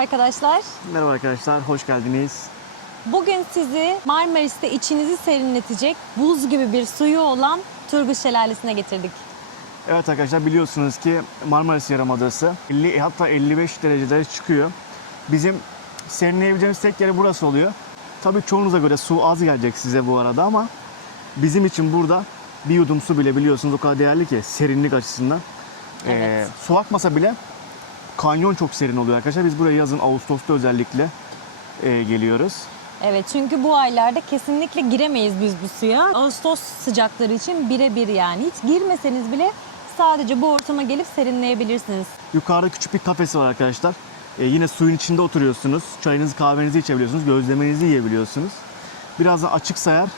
Arkadaşlar. Merhaba arkadaşlar, hoş geldiniz. Bugün sizi Marmaris'te içinizi serinletecek buz gibi bir suyu olan Turgut Şelalesi'ne getirdik. Evet arkadaşlar biliyorsunuz ki Marmaris Yarımadası 50 hatta 55 derecelere çıkıyor. Bizim serinleyebileceğimiz tek yer burası oluyor. Tabii çoğunuza göre su az gelecek size bu arada ama bizim için burada bir yudum su bile biliyorsunuz o kadar değerli ki serinlik açısından. Ee, Evet. su akmasa bile kanyon çok serin oluyor arkadaşlar. Biz buraya yazın Ağustos'ta özellikle e, geliyoruz. Evet çünkü bu aylarda kesinlikle giremeyiz biz bu suya. Ağustos sıcakları için birebir yani. Hiç girmeseniz bile sadece bu ortama gelip serinleyebilirsiniz. Yukarıda küçük bir kafesi var arkadaşlar. Ee, yine suyun içinde oturuyorsunuz. Çayınızı kahvenizi içebiliyorsunuz. Gözlemenizi yiyebiliyorsunuz. Birazdan açıksa eğer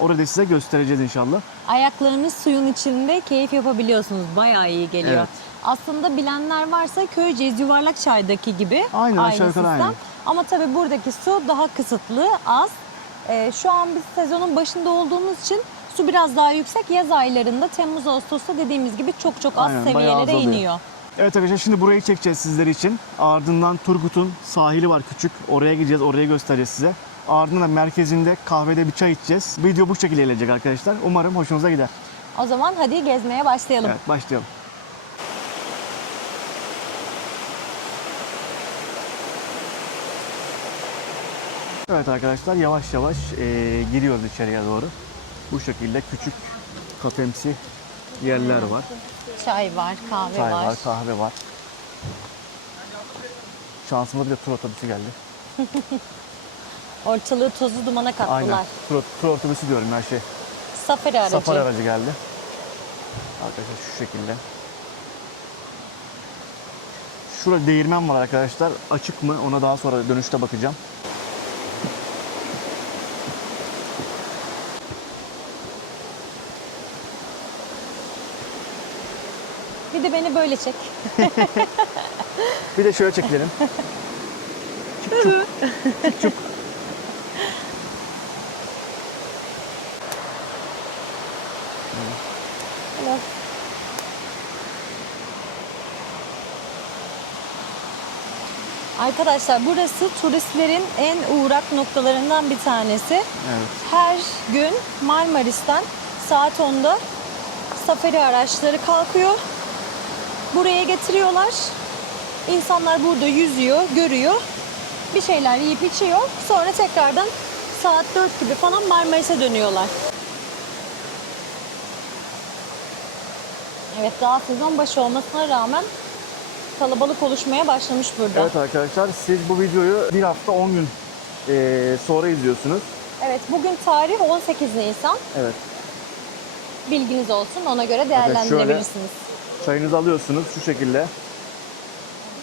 orada size göstereceğiz inşallah. Ayaklarınız suyun içinde keyif yapabiliyorsunuz. Bayağı iyi geliyor. Evet. Aslında bilenler varsa Köyceğiz Yuvarlak Çay'daki gibi Aynen, aşağı yukarı sistem. aynı. Ama tabii buradaki su daha kısıtlı, az. Ee, şu an biz sezonun başında olduğumuz için su biraz daha yüksek. Yaz aylarında Temmuz Ağustos'ta dediğimiz gibi çok çok az Aynen, bayağı seviyelere azalıyor. iniyor. Evet arkadaşlar şimdi burayı çekeceğiz sizler için. Ardından Turgut'un sahili var küçük. Oraya gideceğiz, oraya göstereceğiz size. Ardından da merkezinde kahvede bir çay içeceğiz. Video bu şekilde gelecek arkadaşlar. Umarım hoşunuza gider. O zaman hadi gezmeye başlayalım. Evet başlayalım. Evet arkadaşlar yavaş yavaş eee, giriyoruz içeriye doğru. Bu şekilde küçük kafemsi yerler var. Çay var, kahve Çay var. var, kahve var. Şansıma bir de tur otobüsü geldi. Ortalığı tozu dumana kattılar. Aynen. Tur, tur otobüsü diyorum her şey. Safari aracı. Safari aracı geldi. Arkadaşlar şu şekilde. Şurada değirmen var arkadaşlar. Açık mı? Ona daha sonra dönüşte bakacağım. Bir de beni böyle çek. Bir de şöyle çekelim. Çık çık. Çık Hello. Arkadaşlar burası turistlerin en uğrak noktalarından bir tanesi. Evet. Her gün Marmaris'ten saat 10'da safari araçları kalkıyor. Buraya getiriyorlar. İnsanlar burada yüzüyor, görüyor. Bir şeyler yiyip içiyor. Sonra tekrardan saat 4 gibi falan Marmaris'e dönüyorlar. Evet daha sezon başı olmasına rağmen kalabalık oluşmaya başlamış burada. Evet arkadaşlar siz bu videoyu bir hafta 10 gün eee, sonra izliyorsunuz. Evet bugün tarih 18 Nisan. Evet. Bilginiz olsun ona göre değerlendirebilirsiniz. Çayınızı alıyorsunuz şu şekilde.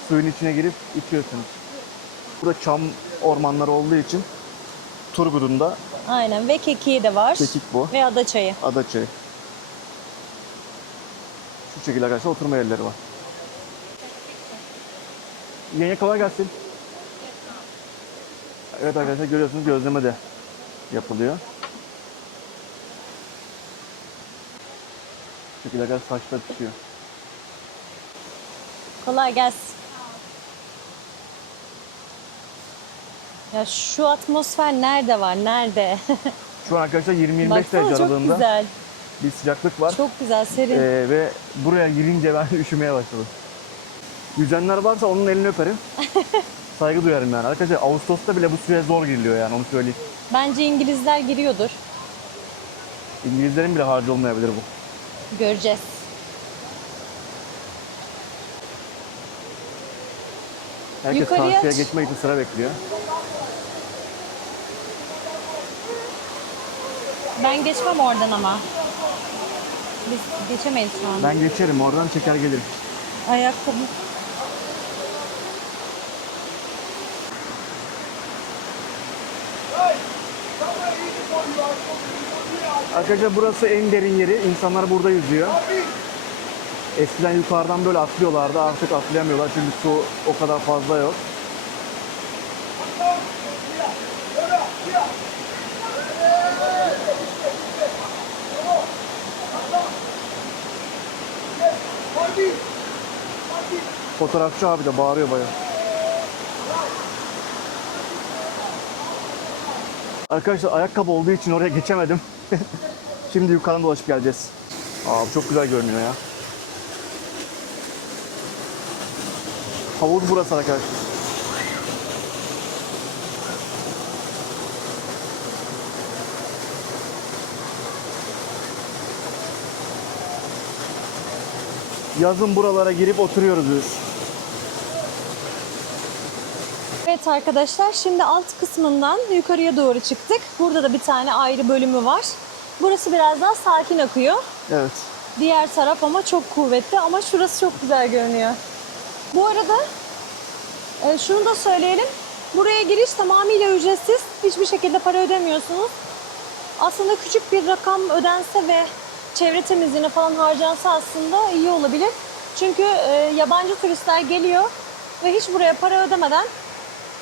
Suyun içine girip içiyorsunuz. Burada çam ormanları olduğu için Turgut'un da Aynen ve kekiği de var. kekik bu. Ve ada çayı. Ada çayı. Şu şekilde arkadaşlar oturma yerleri var. Yenge kolay gelsin. Evet arkadaşlar görüyorsunuz gözleme de yapılıyor. Şu şekilde arkadaşlar saçlar pişiyor. Kolay gelsin. Ya şu atmosfer nerede var? Nerede? Şu an arkadaşlar 20-25 Baksana derece çok aralığında güzel. Bir sıcaklık var. Çok güzel, serin. Ee, ve buraya girince ben üşümeye başladım. Yüzenler varsa onun elini öperim. Saygı duyarım yani. Arkadaşlar Ağustos'ta bile bu suya zor giriliyor yani onu söyleyeyim. Bence İngilizler giriyordur. İngilizlerin bile harcı olmayabilir bu. Göreceğiz. Herkes Yukarıya karşıya geçmek için sıra bekliyor. Ben geçmem oradan ama. Biz geçemeyiz şu an. Ben geçerim oradan çeker gelirim. Ayakkabı. Arkadaşlar burası en derin yeri. İnsanlar burada yüzüyor. Eskiden yukarıdan böyle atlıyorlardı. Artık atlayamıyorlar çünkü su o kadar fazla yok. Fotoğrafçı abi de bağırıyor bayağı. Arkadaşlar ayakkabı olduğu için oraya geçemedim. Şimdi yukarıdan dolaşıp geleceğiz. Abi çok güzel görünüyor ya. Havuz burası arkadaşlar. Yazın buralara girip oturuyoruz biz. Arkadaşlar şimdi alt kısmından yukarıya doğru çıktık. Burada da bir tane ayrı bölümü var. Burası biraz daha sakin akıyor. Evet. Diğer taraf ama çok kuvvetli ama şurası çok güzel görünüyor. Bu arada e, şunu da söyleyelim. Buraya giriş tamamıyla ücretsiz. Hiçbir şekilde para ödemiyorsunuz. Aslında küçük bir rakam ödense ve çevre temizliğine falan harcansa aslında iyi olabilir. Çünkü e, yabancı turistler geliyor ve hiç buraya para ödemeden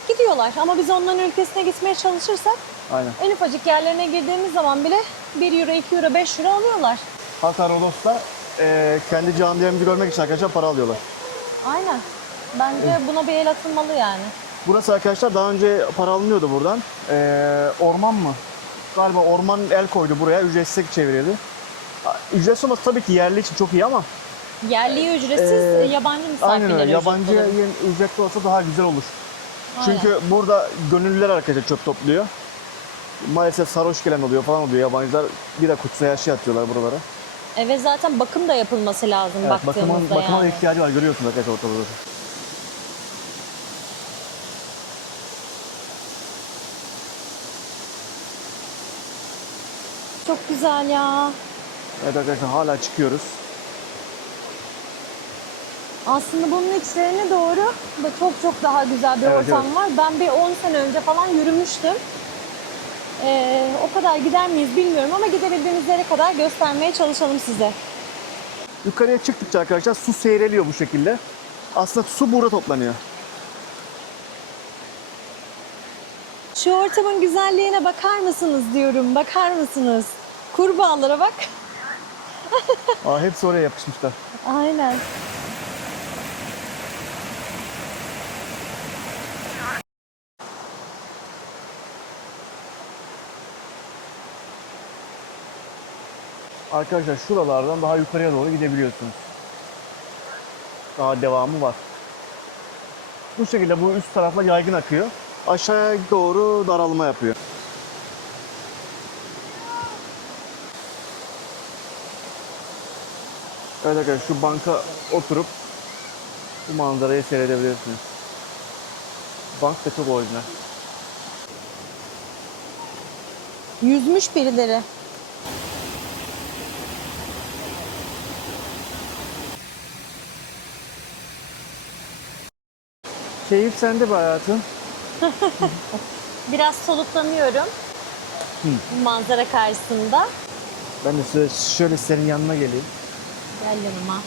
gidiyorlar. Ama biz onların ülkesine gitmeye çalışırsak Aynen. en ufacık yerlerine girdiğimiz zaman bile 1 euro, 2 euro, 5 euro alıyorlar. Hatta Rodos'ta e, kendi camilerimizi görmek için arkadaşlar para alıyorlar. Aynen. Bence buna bir el atılmalı yani. Burası arkadaşlar daha önce para alınıyordu buradan. E, orman mı? Galiba orman el koydu buraya. Ücretsiz çevirildi. Ücretsiz olması tabii ki yerli için çok iyi ama Yerli ücretsiz, Ee, yabancı aynen misafirlere öyle. Yabancı ücretli olsa daha güzel olur. Çünkü burada gönüllüler arkadaşlar çöp topluyor. Maalesef sarhoş gelen oluyor falan oluyor. Yabancılar bir de kutsaya şey atıyorlar buralara. E ve zaten bakım da yapılması lazım Evet, bakıma, baktığımızda bakıma da yani. ihtiyacı var. Görüyorsunuz arkadaşlar ortada. Çok güzel ya. Evet arkadaşlar hala çıkıyoruz. Aslında bunun içlerine doğru da çok çok daha güzel bir Evet, ortam var. Ben bir 10 sene önce falan yürümüştüm. Ee, o kadar gider miyiz bilmiyorum ama gidebildiğimiz yere kadar göstermeye çalışalım size. Yukarıya çıktıkça arkadaşlar su seyreliyor bu şekilde. Aslında su burada toplanıyor. Şu ortamın güzelliğine bakar mısınız diyorum. Bakar mısınız? Kurbağalara bak. Aa, hepsi oraya yapışmışlar. Aynen. Arkadaşlar şuralardan daha yukarıya doğru gidebiliyorsunuz. Daha devamı var. Bu şekilde bu üst tarafla yaygın akıyor. Aşağıya doğru daralma yapıyor. Evet arkadaşlar şu banka oturup bu manzarayı seyredebilirsiniz. Bank da çok orijinal. Yüzmüş birileri. Keyif sende be hayatım. Biraz soluklanıyorum. Manzara karşısında. Ben de şöyle, şöyle senin yanına geleyim. Gel yanıma.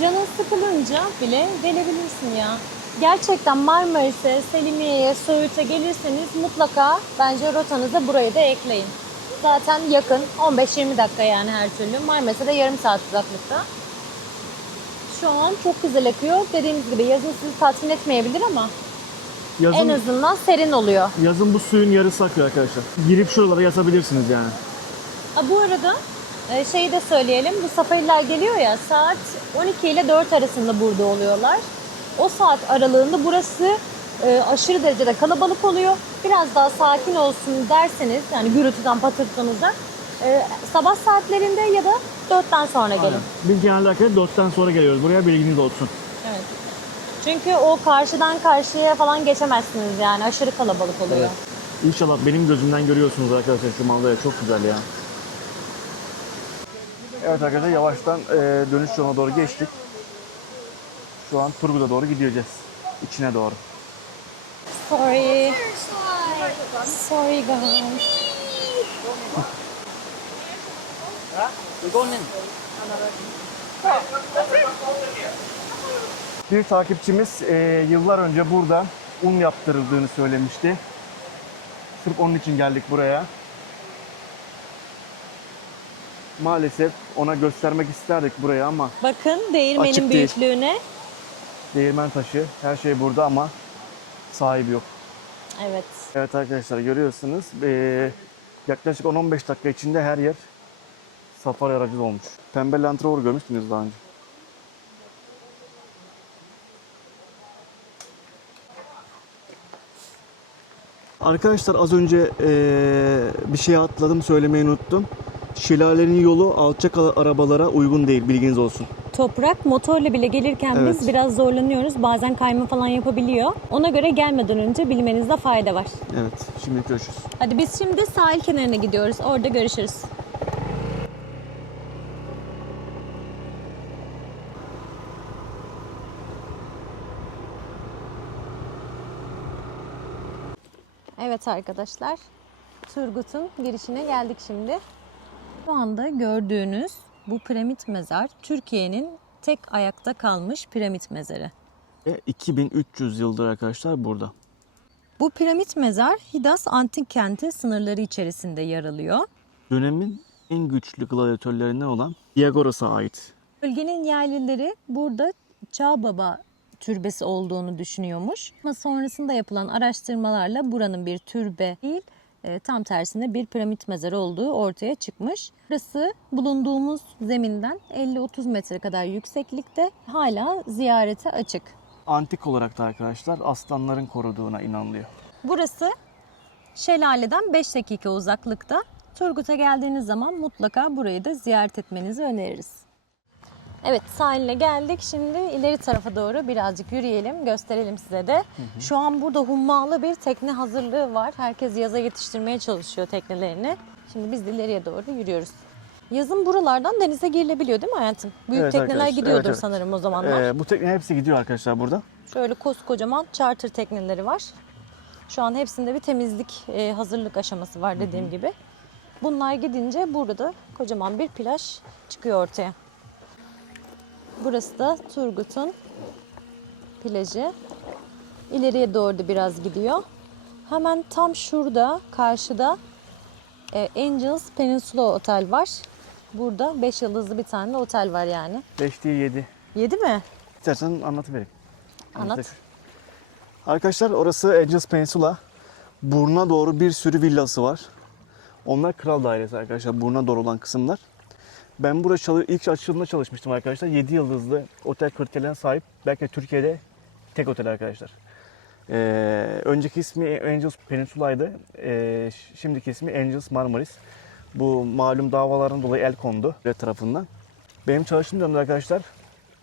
Canın sıkılınca bile gelebilirsin ya. Gerçekten Marmaris'e, Selimiye'ye, Söğüt'e gelirseniz mutlaka bence rotanıza burayı da ekleyin. Zaten yakın. 15-20 dakika yani her türlü. Marmaris'e de yarım saat uzaklıkta. Şu an çok güzel akıyor. Dediğimiz gibi yazın sizi tatmin etmeyebilir ama Yazın, en azından serin oluyor. yazın bu suyun yarısı akıyor arkadaşlar. Girip şuralara yatabilirsiniz yani. Ha, bu arada e, şeyi de söyleyelim. Bu safariler geliyor ya saat 12 ile 4 arasında burada oluyorlar. O saat aralığında burası e, aşırı derecede kalabalık oluyor. Biraz daha sakin olsun derseniz yani gürültüden patırtıdan uzak e, sabah saatlerinde ya da 4'ten sonra gelin. Biz genelde arkadaşlar 4'ten sonra geliyoruz. Buraya bilginiz olsun. Evet. Çünkü o karşıdan karşıya falan geçemezsiniz yani aşırı kalabalık oluyor. Evet. İnşallah benim gözümden görüyorsunuz arkadaşlar şu manzarayı. Çok güzel ya. Evet arkadaşlar yavaştan e, dönüş yoluna doğru geçtik. Şu an Turgut'a doğru gideceğiz. İçine doğru. Sorry. Sorry guys. Bir takipçimiz e, yıllar önce burada un yaptırıldığını söylemişti. Sırf onun için geldik buraya. Maalesef ona göstermek isterdik buraya ama Bakın değirmenin Açık değil. büyüklüğüne. değirmen taşı her şey burada ama sahibi yok. Evet. Evet arkadaşlar görüyorsunuz. Ee, yaklaşık 10-15 dakika içinde her yer safari aracı olmuş. Pembe Land Rover görmüştünüz daha önce. Arkadaşlar az önce ee, bir şey atladım söylemeyi unuttum. Şelalenin yolu alçak arabalara uygun değil bilginiz olsun. Toprak motorla bile gelirken Evet. biz biraz zorlanıyoruz. Bazen kayma falan yapabiliyor. Ona göre gelmeden önce bilmenizde fayda var. Evet şimdi görüşürüz. Hadi biz şimdi sahil kenarına gidiyoruz. Orada görüşürüz. Evet arkadaşlar. Turgut'un girişine geldik şimdi. Şu anda gördüğünüz bu piramit mezar Türkiye'nin tek ayakta kalmış piramit mezarı. Ve 2300 yıldır arkadaşlar burada. Bu piramit mezar Hidas antik kenti sınırları içerisinde yer alıyor. Dönemin en güçlü gladyatörlerinden olan Diagoras'a ait. Bölgenin yerlileri burada Çağ Baba türbesi olduğunu düşünüyormuş. Ama sonrasında yapılan araştırmalarla buranın bir türbe değil, e, tam tersine bir piramit mezarı olduğu ortaya çıkmış. Burası bulunduğumuz zeminden 50-30 metre kadar yükseklikte hala ziyarete açık. Antik olarak da arkadaşlar aslanların koruduğuna inanılıyor. Burası şelaleden 5 dakika uzaklıkta. Turgut'a geldiğiniz zaman mutlaka burayı da ziyaret etmenizi öneririz. Evet sahiline geldik. Şimdi ileri tarafa doğru birazcık yürüyelim. Gösterelim size de. Şu an burada hummalı bir tekne hazırlığı var. Herkes yaza yetiştirmeye çalışıyor teknelerini. Şimdi biz de ileriye doğru yürüyoruz. Yazın buralardan denize girilebiliyor değil mi hayatım? Büyük Evet tekneler arkadaşlar, gidiyordur evet, evet. sanırım o zamanlar. Ee, bu tekne hepsi gidiyor arkadaşlar burada. Şöyle koskocaman charter tekneleri var. Şu an hepsinde bir temizlik e, hazırlık aşaması var dediğim gibi. Bunlar gidince burada kocaman bir plaj çıkıyor ortaya. Burası da Turgut'un plajı. İleriye doğru da biraz gidiyor. Hemen tam şurada karşıda e, Angels Peninsula Otel var. Burada 5 yıldızlı bir tane de otel var yani. 5 değil 7. 7 mi? İstersen anlatıvereyim. Anlat. Arkadaşlar orası Angels Peninsula. Buruna doğru bir sürü villası var. Onlar kral dairesi arkadaşlar. Buruna doğru olan kısımlar. Ben burada ilk açıldığında çalışmıştım arkadaşlar. 7 yıldızlı otel kriterlerine sahip. Belki de Türkiye'de tek otel arkadaşlar. Ee, önceki ismi Angels Peninsula'ydı. Ee, şimdiki ismi Angels Marmaris. Bu malum davaların dolayı el kondu devlet tarafından. Benim çalıştığım dönemde arkadaşlar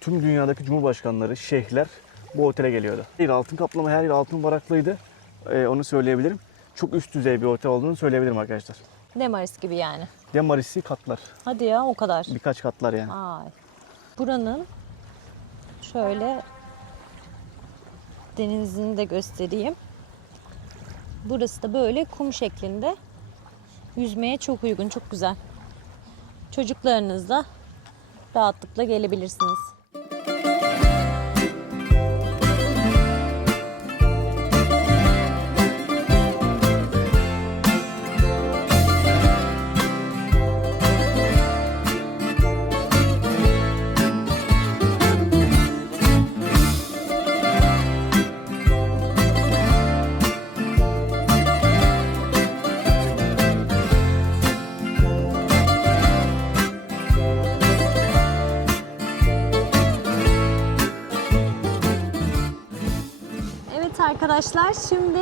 tüm dünyadaki cumhurbaşkanları, şeyhler bu otele geliyordu. Bir altın kaplama her yer altın varaklıydı. Ee, onu söyleyebilirim. Çok üst düzey bir otel olduğunu söyleyebilirim arkadaşlar. Demaris gibi yani. Demaris'i katlar. Hadi ya o kadar. Birkaç katlar yani. Ay. Buranın şöyle denizini de göstereyim. Burası da böyle kum şeklinde. Yüzmeye çok uygun, çok güzel. Çocuklarınızla rahatlıkla gelebilirsiniz. Arkadaşlar şimdi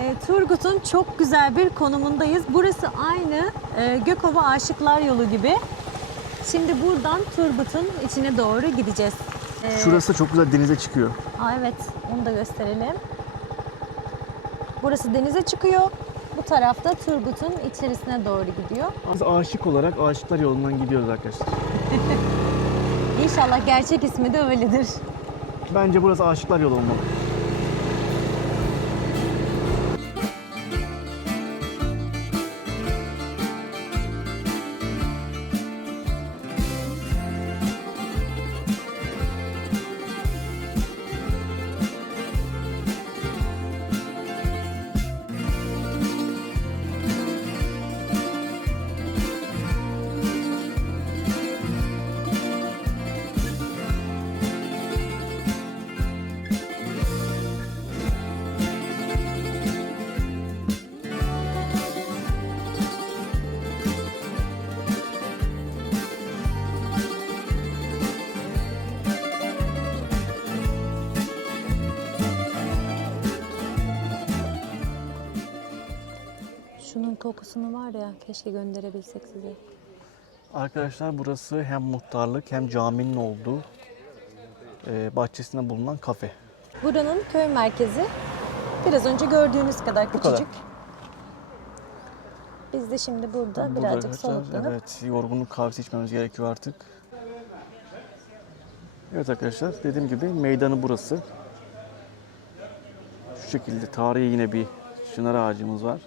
e, Turgut'un çok güzel bir konumundayız. Burası aynı e, Gökova Aşıklar Yolu gibi. Şimdi buradan Turgut'un içine doğru gideceğiz. E, Şurası çok güzel denize çıkıyor. Aa, evet onu da gösterelim. Burası denize çıkıyor. Bu tarafta Turgut'un içerisine doğru gidiyor. Biz aşık olarak aşıklar yolundan gidiyoruz arkadaşlar. İnşallah gerçek ismi de öyledir. Bence burası aşıklar yolu olmalı. Kokusunu var ya keşke gönderebilsek size. Arkadaşlar burası hem muhtarlık hem caminin olduğu e, bahçesinde bulunan kafe. Buranın köy merkezi biraz önce gördüğünüz kadar Bu kadar. küçücük. Biz de şimdi burada Burada birazcık arkadaşlar, soluklanıp Evet, yorgunluk kahvesi içmemiz gerekiyor artık. Evet arkadaşlar, dediğim gibi meydanı burası. Şu şekilde tarihi yine bir çınar ağacımız var.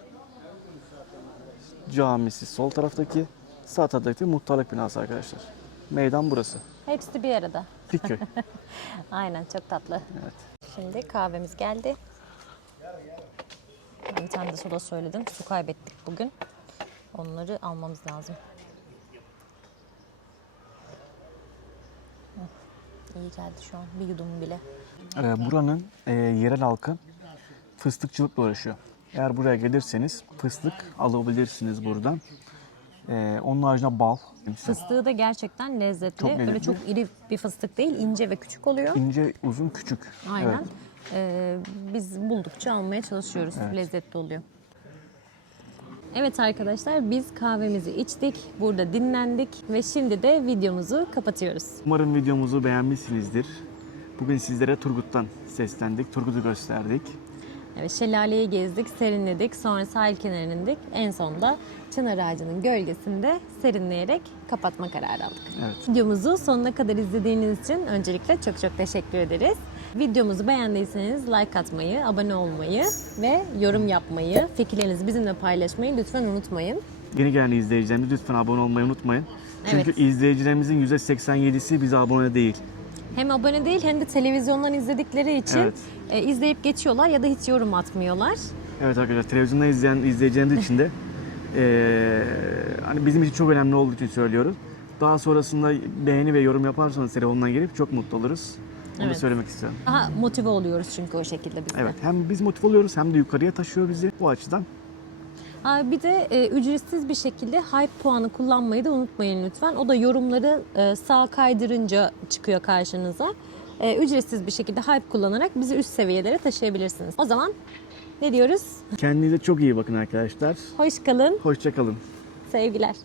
Camisi sol taraftaki, sağ taraftaki muhtarlık binası arkadaşlar. Meydan burası. hepsi bir arada. Fikköy. Aynen çok tatlı. evet. Şimdi kahvemiz geldi. Bir tane de soda söyledim. Su kaybettik bugün. Onları almamız lazım. İyi geldi şu an. Bir yudum bile. Ee, buranın e, yerel halkı fıstıkçılıkla uğraşıyor. Eğer buraya gelirseniz fıstık alabilirsiniz buradan. Ee, onun haricinde bal, Fıstığı da gerçekten lezzetli. Çok Öyle lezzetli. çok iri bir fıstık değil. ince ve küçük oluyor. ince, uzun, küçük. Aynen. Evet. Ee, biz buldukça almaya çalışıyoruz. Evet. Lezzetli oluyor. Evet arkadaşlar biz kahvemizi içtik. Burada dinlendik ve şimdi de videomuzu kapatıyoruz. Umarım videomuzu beğenmişsinizdir. Bugün sizlere Turgut'tan seslendik, Turgut'u gösterdik. Evet, şelaleyi gezdik, serinledik. Sonra sahil kenarına indik. En sonunda çınar ağacının gölgesinde serinleyerek kapatma kararı aldık. Evet. Videomuzu sonuna kadar izlediğiniz için öncelikle çok çok teşekkür ederiz. Videomuzu beğendiyseniz like atmayı, abone olmayı ve yorum yapmayı, fikirlerinizi bizimle paylaşmayı lütfen unutmayın. Yeni gelen izleyicilerimiz lütfen abone olmayı unutmayın. Çünkü Evet. izleyicilerimizin %87'si bize abone değil. Hem abone değil hem de televizyondan izledikleri için Evet. e, izleyip geçiyorlar ya da hiç yorum atmıyorlar. Evet arkadaşlar televizyonda izleyen izleyicilerimiz için de eee, hani bizim için çok önemli olduğu için söylüyoruz. Daha sonrasında beğeni ve yorum yaparsanız telefondan gelip çok mutlu oluruz. Onu Evet. söylemek istiyorum. Daha motive oluyoruz çünkü o şekilde biz de. Evet hem biz motive oluyoruz hem de yukarıya taşıyor bizi bu açıdan. Bir de e, ücretsiz bir şekilde hype puanı kullanmayı da unutmayın lütfen. O da yorumları e, sağ kaydırınca çıkıyor karşınıza. E, ücretsiz bir şekilde hype kullanarak bizi üst seviyelere taşıyabilirsiniz. O zaman ne diyoruz? Kendinize çok iyi bakın arkadaşlar. Hoş kalın, Hoşçakalın. sevgiler.